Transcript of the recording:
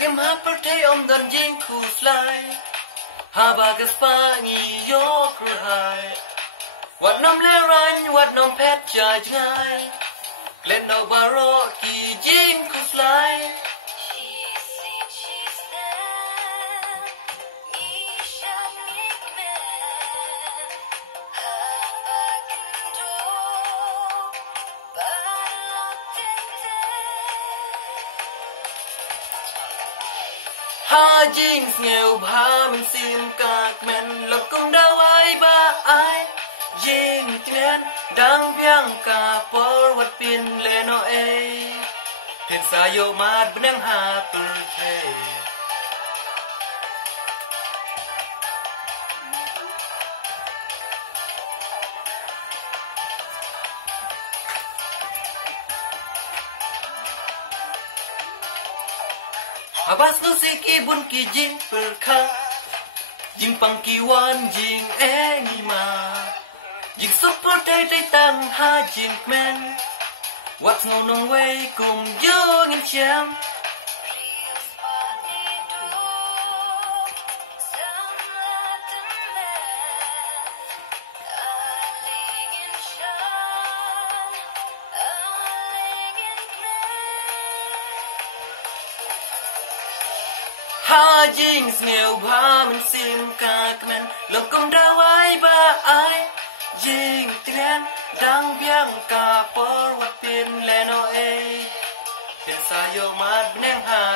Em hát bật thấy ông đàn dinh khu fly Hà bà cái spa nghi yô kru hai Wat nom le ranh, wat nom pet chai ngay Lên đầu bà rô kỳ dinh khu fly Ha jing nghèo ba mình sim các men lộc công đau ai ba ai jing tiền đang biang cả por wat pin le no e hiện sa yo mad benang ha per Habas no siki bun ki jing perka Jing pang ki wan jing enima Jing support tay tay tang ha jing men What's no nong way cùng yo ngin cham Ha jing nghèo ba mình sim các men lộc công đau ai ba ai jing tiền đang biang cả por wat pin le no e hiện sa yo mad benang ha